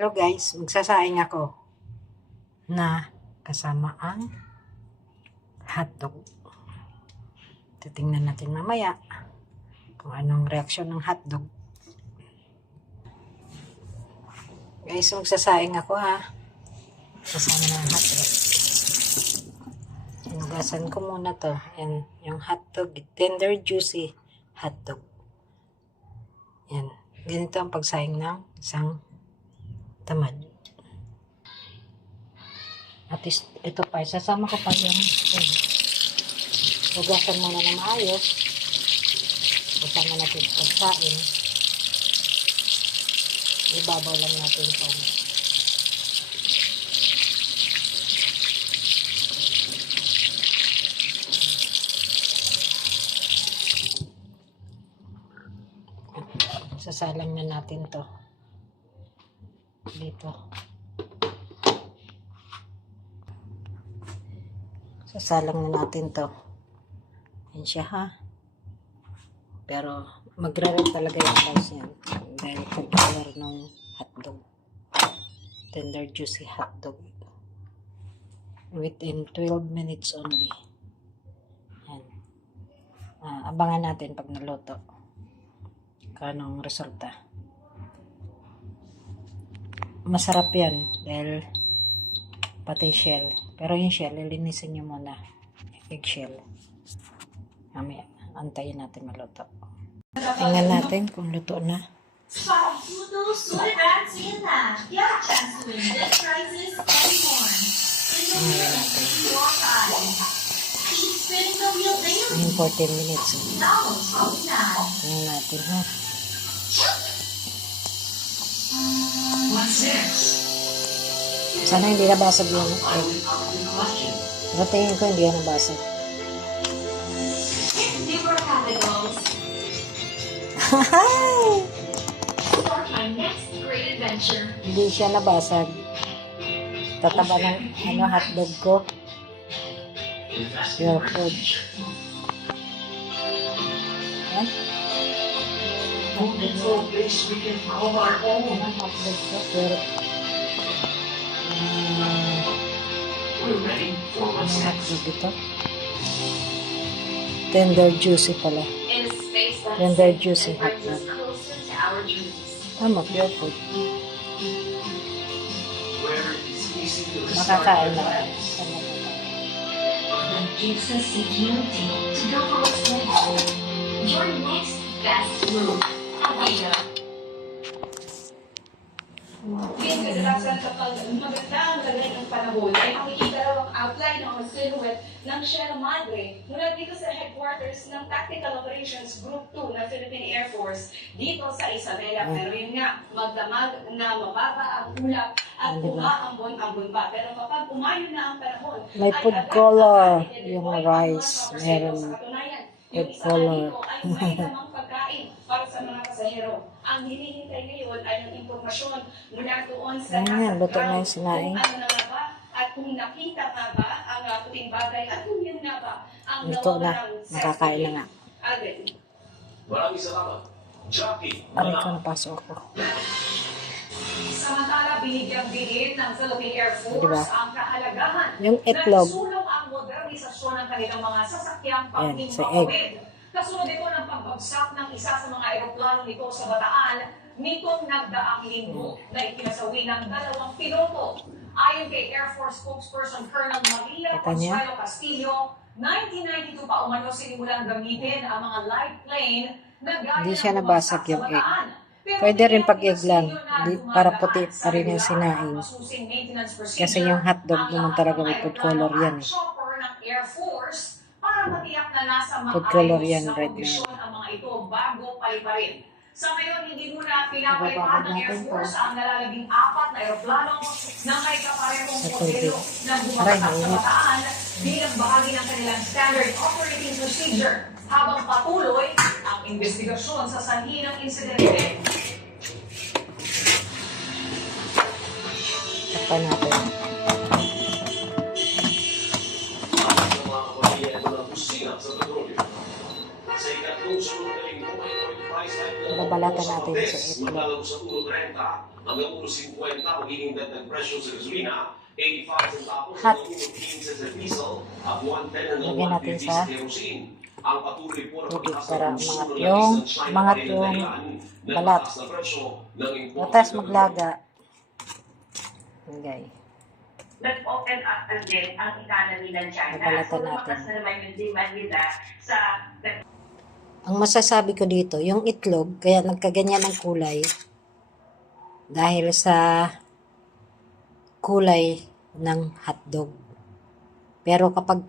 Hello guys, magsasaing ako na kasama ang hotdog. Titingnan natin mamaya kung anong reaksyon ng hotdog. Guys, magsasaing ako ha. Kasama ng hotdog. Inugasan ko muna to. Yan, yung hotdog, tender juicy hotdog. Yan, ganito ang pagsaing ng isang tamad. At ito pa, sasama ko pa yung hugasan muna na maayos. Kasama natin pagkain. Ibabaw lang natin ito. Sasalang na natin to dito. Sasalang na natin to. Yan siya ha. Pero magre-red talaga yung sauce yan. Dahil pag-color ng hotdog. Tender juicy hotdog. Within 12 minutes only. Yan. Abangan natin pag naluto. Kung anong resulta. Masarap yan dahil pati shell. Pero yung shell, ilinisin nyo muna. Eggshell. Mamaya, antayin natin maluto. Tingnan natin kung luto na. Tingnan natin. Yung 14 minutes. Tingnan natin ha. Sana hindi nabasag yung egg. Pero tingin ko hindi yan nabasag. Hindi siya nabasag. Tataba ng hotdog ko. Pure food. Yan. Hotdog ko. Hotdog ko. Pure hotdog ito. Tender juicy pala. Tender juicy hotdog. Tama, pure food. Makakain na. Gives us security to go for what's next. Your next best move. Aveda. Yan kadalasan kapag maganda ang lagay ng panahon ay makikita raw ang outline o silhouette ng Sierra Madre mula dito sa headquarters ng Tactical Operations Group 2 ng Philippine Air Force dito sa Isabela. Pero yun nga, magdamag na mababa ang ulap at umaambon-ambon pa. Pero kapag umayon na ang panahon, may food color yung rice. Meron food color. ay may namang pagkain para sa mga pasahero. Ang hinihintay ngayon ay ang impormasyon mula doon sa Luto na yung sinaing. kung ano na nga ba at kung nakita nga ba ang puting bagay at kung yun nga ba ang Luto na. Makakain na nga. Agad. Maraming salamat. Jackie. Aray ko, napasok ako. Samantala, binigyang diin ng Philippine Air Force Diba? ang kahalagahan Yung itlog. na sulong ang modernisasyon ng kanilang mga sasakyang Ayan, sa egg. panghimpapawid. Kasunod ito ng pagbagsak ng isa sa mga eroplano nito sa Bataan nitong nagdaang linggo na ikinasawi ng 2 piloto. Ayon kay Air Force spokesperson Colonel Maria Kita niya? Consuelo Castillo, 1992 pa umano sinimulang gamitin ang mga light plane na gaya Hindi siya ng nabasag bumagsak yung sa egg. Bataan. Pero Pwede rin pag-egg lang. Para dumadaan puti sa pa rin yung regular sinaing. masusing maintenance procedure Kasi yung hotdog ang naman lahat talaga ng may food aeroplano color yan at eh. chopper ng Air Force para matiyak na nasa Food color yan, maayos na red kondisyon ang mga ito bago paliparin. Sa ngayon, hindi muna Bababad pinapaliparan ng Air natin Force to. ang nalalabing 4 na aeroplano na may kaparehong Sa modelo tubig. na Aray, bumagsak sa mainit. Bataan bilang bahagi ng kanilang standard operating procedure habang patuloy ang investigasyon sa sanhi ng insidente. Takpan natin. babalatan Sa natin Mabes, sa itlog. maglalaro sa 1.30 hanggang 1.50 magiging dagdag presyo sa gasolina, 85 centavos Hot. hanggang 1.15 sa diesel at 110 hanggang Lagyan natin 150 sa sa kerosene. Ang patuloy po na tubig pagtaas para ng konsumo ng umangat langis yung ng China umangat ay yung dahilan ng balat. mataas na presyo ng imported Batas na maglaga. Okay. nag-open up again ang economy ng China. Babalatan So, lumakas natin. na naman yung demand nila sa Ang masasabi ko dito, yung itlog, kaya nagkaganyan ang kulay dahil sa kulay ng hotdog. Pero kapag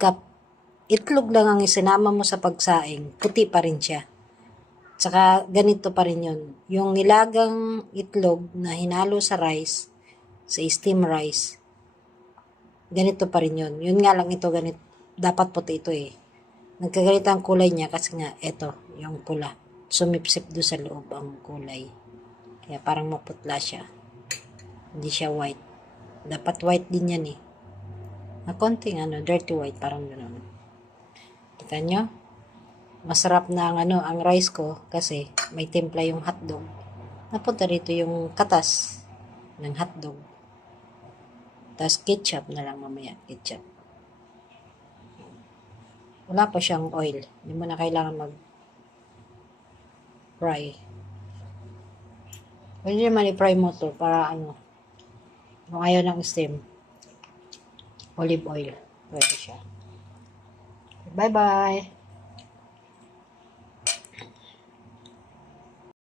itlog lang ang isinama mo sa pagsaing, puti pa rin siya. Tsaka ganito pa rin yun. Yung nilagang itlog na hinalo sa rice, sa steam rice, ganito pa rin yun. Yun nga lang ito, ganito. Dapat puti ito eh. Nagkaganito ang kulay niya kasi nga, eto, yung pula. Sumipsip doon sa loob ang kulay. Kaya parang maputla siya. Hindi siya white. Dapat white din yan eh. Na konting dirty white, parang gano'n. Kita nyo? Masarap na ang rice ko kasi may timpla yung hotdog. Napunta dito yung katas ng hotdog. Tapos ketchup na lang mamaya, ketchup. Wala pa siyang oil. Hindi mo na kailangan mag-fry. Pwede naman i-fry mo to para kung ayaw ng steam. Olive oil. Pwede siya. Bye-bye!